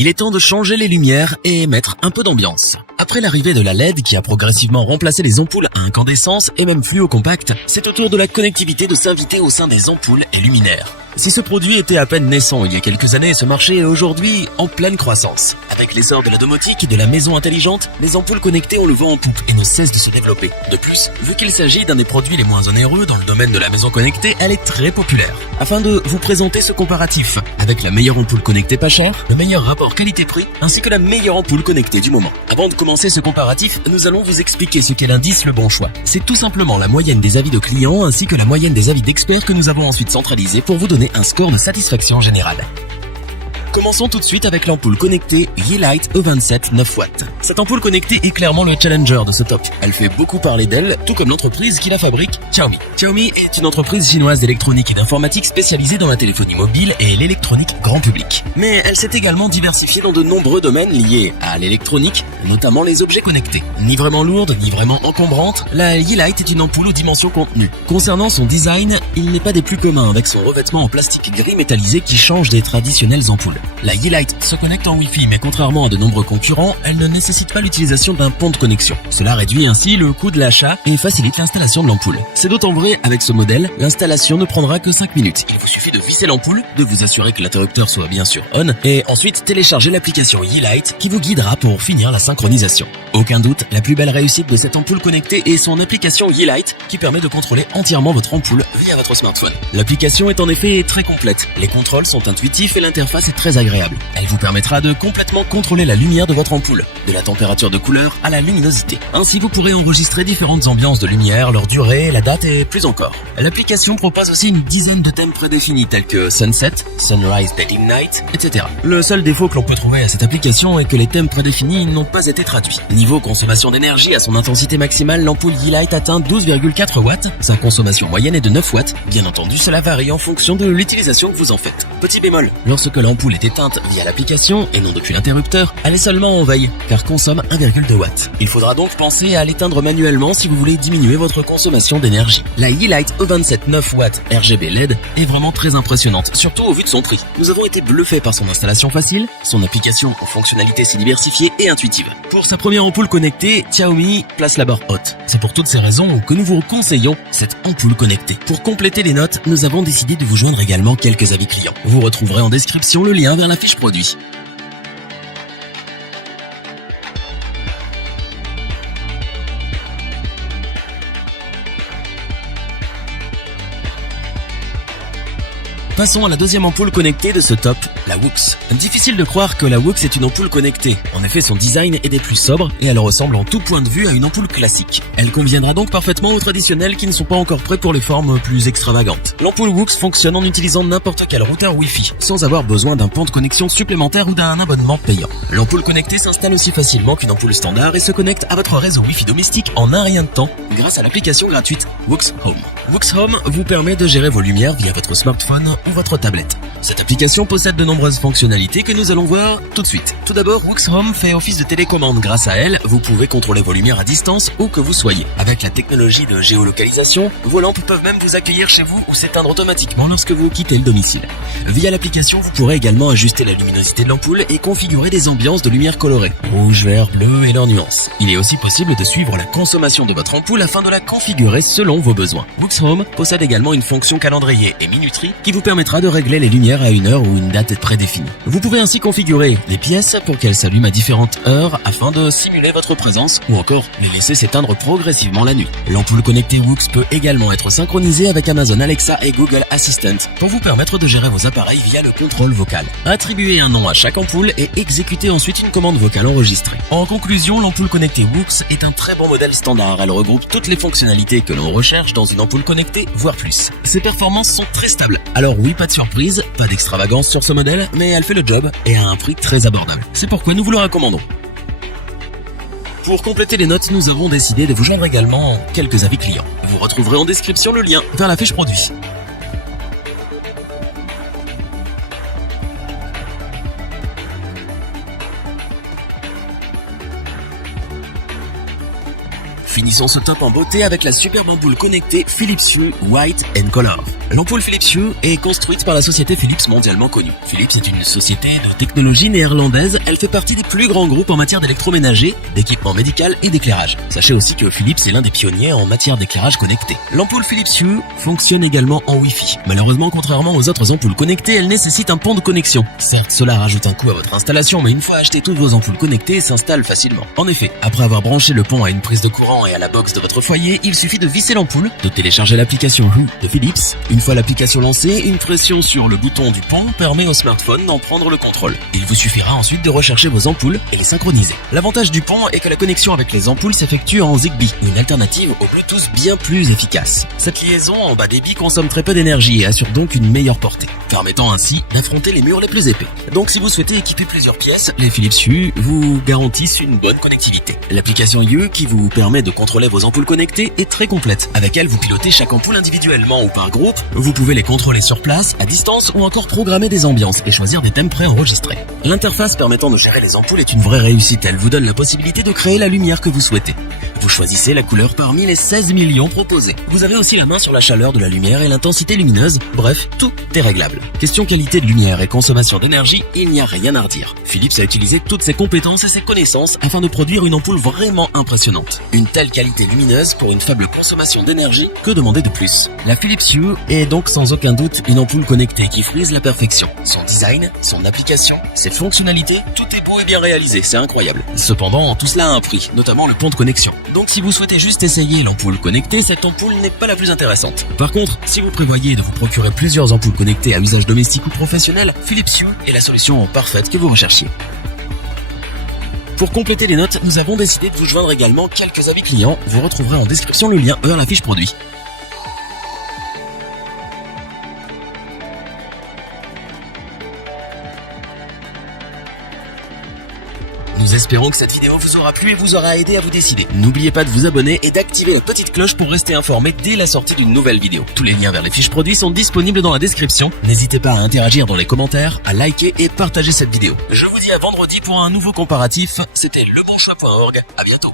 Il est temps de changer les lumières et mettre un peu d'ambiance. Après l'arrivée de la LED qui a progressivement remplacé les ampoules à incandescence et même fluo-compact, c'est au tour de la connectivité de s'inviter au sein des ampoules et luminaires. Si ce produit était à peine naissant il y a quelques années, ce marché est aujourd'hui en pleine croissance. Avec l'essor de la domotique et de la maison intelligente, les ampoules connectées ont le vent en poupe et ne cessent de se développer. De plus, vu qu'il s'agit d'un des produits les moins onéreux dans le domaine de la maison connectée, elle est très populaire. Afin de vous présenter ce comparatif, avec la meilleure ampoule connectée pas chère, le meilleur rapport qualité-prix, ainsi que la meilleure ampoule connectée du moment. Avant de commencer ce comparatif, nous allons vous expliquer ce qu'est l'indice Le Bon Choix. C'est tout simplement la moyenne des avis de clients ainsi que la moyenne des avis d'experts que nous avons ensuite centralisés pour vous donner un score de satisfaction générale. Commençons tout de suite avec l'ampoule connectée Yeelight E27 9W. Cette ampoule connectée est clairement le challenger de ce top. Elle fait beaucoup parler d'elle, tout comme l'entreprise qui la fabrique, Xiaomi. Xiaomi est une entreprise chinoise d'électronique et d'informatique spécialisée dans la téléphonie mobile et l'électronique grand public. Mais elle s'est également diversifiée dans de nombreux domaines liés à l'électronique, notamment les objets connectés. Ni vraiment lourde, ni vraiment encombrante, la Yeelight est une ampoule aux dimensions contenues. Concernant son design, il n'est pas des plus communs avec son revêtement en plastique gris métallisé qui change des traditionnelles ampoules. La Yeelight se connecte en Wi-Fi, mais contrairement à de nombreux concurrents, elle ne nécessite pas l'utilisation d'un pont de connexion. Cela réduit ainsi le coût de l'achat et facilite l'installation de l'ampoule. C'est d'autant vrai avec ce modèle, l'installation ne prendra que 5 minutes. Il vous suffit de visser l'ampoule, de vous assurer que l'interrupteur soit bien sûr on, et ensuite télécharger l'application Yeelight qui vous guidera pour finir la synchronisation. Aucun doute, la plus belle réussite de cette ampoule connectée est son application Yeelight qui permet de contrôler entièrement votre ampoule via votre smartphone. L'application est en effet très complète. Les contrôles sont intuitifs et l'interface est très agréable. Elle vous permettra de complètement contrôler la lumière de votre ampoule, de la température de couleur à la luminosité. Ainsi, vous pourrez enregistrer différentes ambiances de lumière, leur durée, la date et plus encore. L'application propose aussi une dizaine de thèmes prédéfinis tels que Sunset, Sunrise, Baking Night, etc. Le seul défaut que l'on peut trouver à cette application est que les thèmes prédéfinis n'ont pas été traduits. Niveau consommation d'énergie, à son intensité maximale, l'ampoule Yeelight atteint 12,4 watts. Sa consommation moyenne est de 9 watts. Bien entendu, cela varie en fonction de l'utilisation que vous en faites. Petit bémol, lorsque l'ampoule est éteinte via l'application et non depuis l'interrupteur, elle est seulement en veille car consomme 1,2 watts. Il faudra donc penser à l'éteindre manuellement si vous voulez diminuer votre consommation d'énergie. La Yeelight E27 9W RGB LED est vraiment très impressionnante, surtout au vu de son prix. Nous avons été bluffés par son installation facile, son application aux fonctionnalités si diversifiées et intuitives. Pour sa première ampoule connectée, Xiaomi place la barre haute. C'est pour toutes ces raisons que nous vous conseillons cette ampoule connectée. Pour compléter les notes, nous avons décidé de vous joindre également quelques avis clients. Vous retrouverez en description le lien vers la fiche produit. Passons à la deuxième ampoule connectée de ce top, la Wux. Difficile de croire que la Wux est une ampoule connectée. En effet, son design est des plus sobres et elle ressemble en tout point de vue à une ampoule classique. Elle conviendra donc parfaitement aux traditionnels qui ne sont pas encore prêts pour les formes plus extravagantes. L'ampoule Wux fonctionne en utilisant n'importe quel routeur Wi-Fi, sans avoir besoin d'un pont de connexion supplémentaire ou d'un abonnement payant. L'ampoule connectée s'installe aussi facilement qu'une ampoule standard et se connecte à votre réseau Wi-Fi domestique en un rien de temps grâce à l'application gratuite Wux Home. Wux Home vous permet de gérer vos lumières via votre smartphone ou votre tablette. Cette application possède de nombreuses fonctionnalités que nous allons voir tout de suite. Tout d'abord, Wux Home fait office de télécommande. Grâce à elle, vous pouvez contrôler vos lumières à distance où que vous soyez. Avec la technologie de géolocalisation, vos lampes peuvent même vous accueillir chez vous ou s'éteindre automatiquement lorsque vous quittez le domicile. Via l'application, vous pourrez également ajuster la luminosité de l'ampoule et configurer des ambiances de lumière colorées, rouge, vert, bleu et leurs nuances. Il est aussi possible de suivre la consommation de votre ampoule afin de la configurer selon vos besoins. Wux Home possède également une fonction calendrier et minuterie qui vous permettra de régler les lumières à une heure ou une date prédéfinie. Vous pouvez ainsi configurer les pièces pour qu'elles s'allument à différentes heures afin de simuler votre présence ou encore les laisser s'éteindre progressivement la nuit. L'ampoule connectée Wux peut également être synchronisée avec Amazon Alexa et Google Assistant pour vous permettre de gérer vos appareils via le contrôle vocal. Attribuez un nom à chaque ampoule et exécutez ensuite une commande vocale enregistrée. En conclusion, l'ampoule connectée Wux est un très bon modèle standard. Elle regroupe toutes les fonctionnalités que l'on recherche dans une ampoule connectée, voire plus. Ses performances sont très stables. Alors oui, pas de surprise, pas d'extravagance sur ce modèle, mais elle fait le job et à un prix très abordable. C'est pourquoi nous vous le recommandons. Pour compléter les notes, nous avons décidé de vous joindre également quelques avis clients. Vous retrouverez en description le lien vers la fiche produit. Finissons ce top en beauté avec la superbe ampoule connectée Philips Hue White and Color. L'ampoule Philips Hue est construite par la société Philips mondialement connue. Philips est une société de technologie néerlandaise. Elle fait partie des plus grands groupes en matière d'électroménager, d'équipement médical et d'éclairage. Sachez aussi que Philips est l'un des pionniers en matière d'éclairage connecté. L'ampoule Philips Hue fonctionne également en Wi-Fi. Malheureusement, contrairement aux autres ampoules connectées, elle nécessite un pont de connexion. Certes, cela rajoute un coût à votre installation, mais une fois acheté, toutes vos ampoules connectées s'installent facilement. En effet, après avoir branché le pont à une prise de courant et à la box de votre foyer, il suffit de visser l'ampoule, de télécharger l'application Hue de Philips. Une fois l'application lancée, une pression sur le bouton du pont permet au smartphone d'en prendre le contrôle. Il vous suffira ensuite de rechercher vos ampoules et les synchroniser. L'avantage du pont est que la connexion avec les ampoules s'effectue en Zigbee, une alternative au Bluetooth bien plus efficace. Cette liaison en bas débit consomme très peu d'énergie et assure donc une meilleure portée, permettant ainsi d'affronter les murs les plus épais. Donc si vous souhaitez équiper plusieurs pièces, les Philips Hue vous garantissent une bonne connectivité. L'application Hue, qui vous permet de contrôler vos ampoules connectées, est très complète. Avec elle, vous pilotez chaque ampoule individuellement ou par groupe, vous pouvez les contrôler sur place, à distance ou encore programmer des ambiances et choisir des thèmes préenregistrés. L'interface permettant de gérer les ampoules est une vraie réussite. Elle vous donne la possibilité de créer la lumière que vous souhaitez. Vous choisissez la couleur parmi les 16 millions proposés. Vous avez aussi la main sur la chaleur de la lumière et l'intensité lumineuse. Bref, tout est réglable. Question qualité de lumière et consommation d'énergie, il n'y a rien à redire. Philips a utilisé toutes ses compétences et ses connaissances afin de produire une ampoule vraiment impressionnante. Une telle qualité lumineuse pour une faible consommation d'énergie, que demander de plus? La Philips Hue est donc sans aucun doute une ampoule connectée qui frise la perfection. Son design, son application, ses fonctionnalités, tout est beau et bien réalisé, c'est incroyable. Cependant, tout cela a un prix, notamment le pont de connexion. Donc si vous souhaitez juste essayer l'ampoule connectée, cette ampoule n'est pas la plus intéressante. Par contre, si vous prévoyez de vous procurer plusieurs ampoules connectées à usage domestique ou professionnel, Philips Hue est la solution parfaite que vous recherchiez. Pour compléter les notes, nous avons décidé de vous joindre également quelques avis clients. Vous retrouverez en description le lien vers la fiche produit. Nous espérons que cette vidéo vous aura plu et vous aura aidé à vous décider. N'oubliez pas de vous abonner et d'activer la petite cloche pour rester informé dès la sortie d'une nouvelle vidéo. Tous les liens vers les fiches produits sont disponibles dans la description. N'hésitez pas à interagir dans les commentaires, à liker et partager cette vidéo. Je vous dis à vendredi pour un nouveau comparatif. C'était lebonchoix.org. À bientôt.